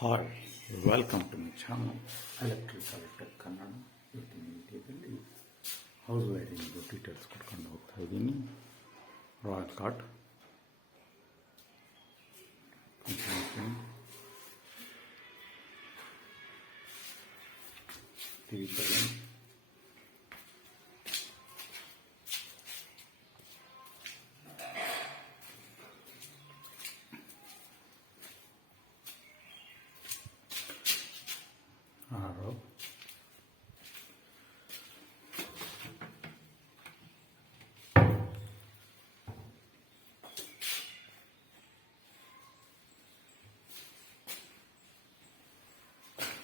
Hi, welcome to my channel electrical tech Kannada. ಇವತ್ತಿನ ವಿಡಿಯೋದಲ್ಲಿ house wiring details ಕೊಟ್ಕೊಂಡು ಹೋಗ್ತಾ ಇದ್ದೀನಿ. Royal cart TV RO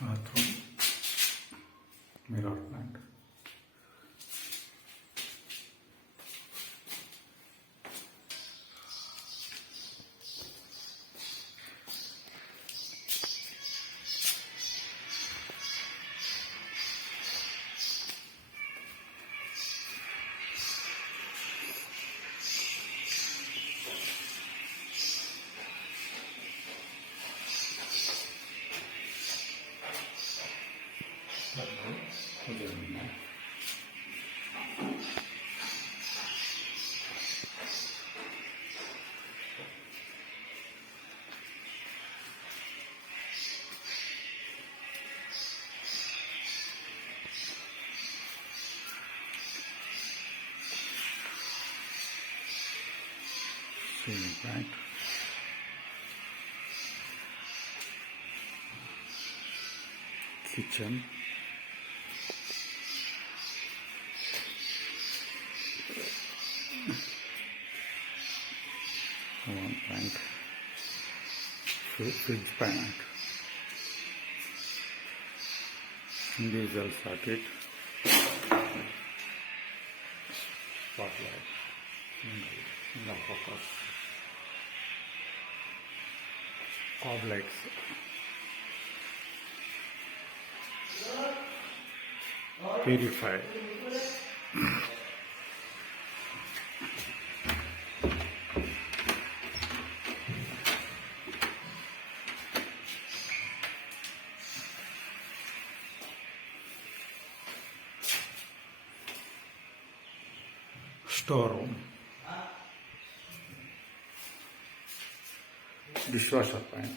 bathroom mirror plant ceiling plant, kitchen, one plant, fridge plant, diesel socket, spotlight, no focus, cob lights, purifier, storeroom, dishwasher plant,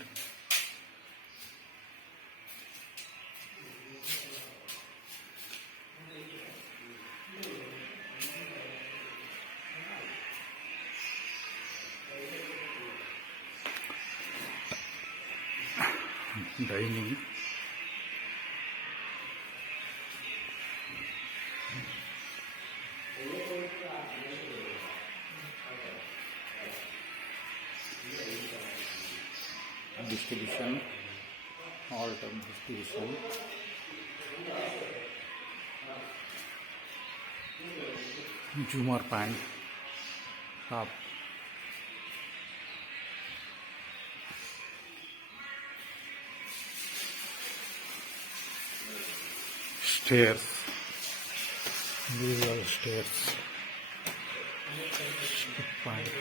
dining, distribution, all term distribution, Zoomer pan, top, stairs, these are stairs, step pipe,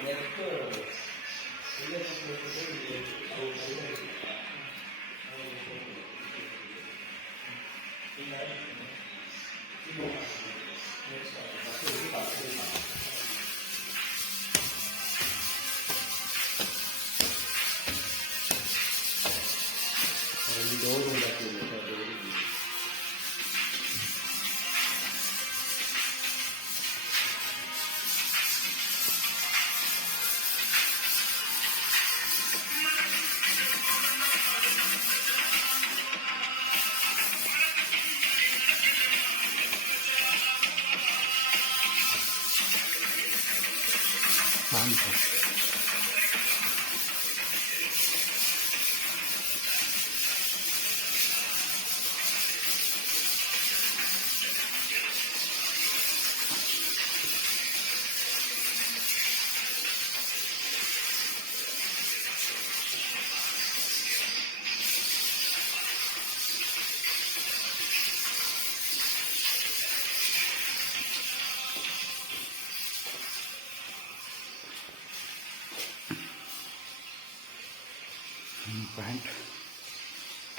plant,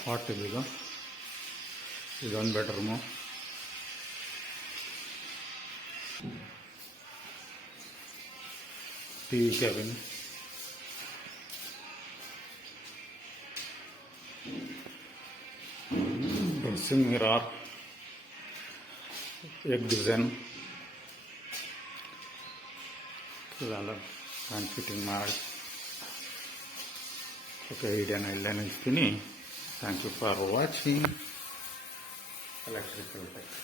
cot ಇದು ಇದೊಂದು bedroom. TV cabin, dressing mirror, egg design ಇದೆಲ್ಲ fan fitting ಮಾಡಿ. Okay, ವಿಡಿಯೋನ ಇಲ್ಲೇ ನಿಲ್ಲಿಸ್ತೀನಿ. Thank you for watching electrical tech.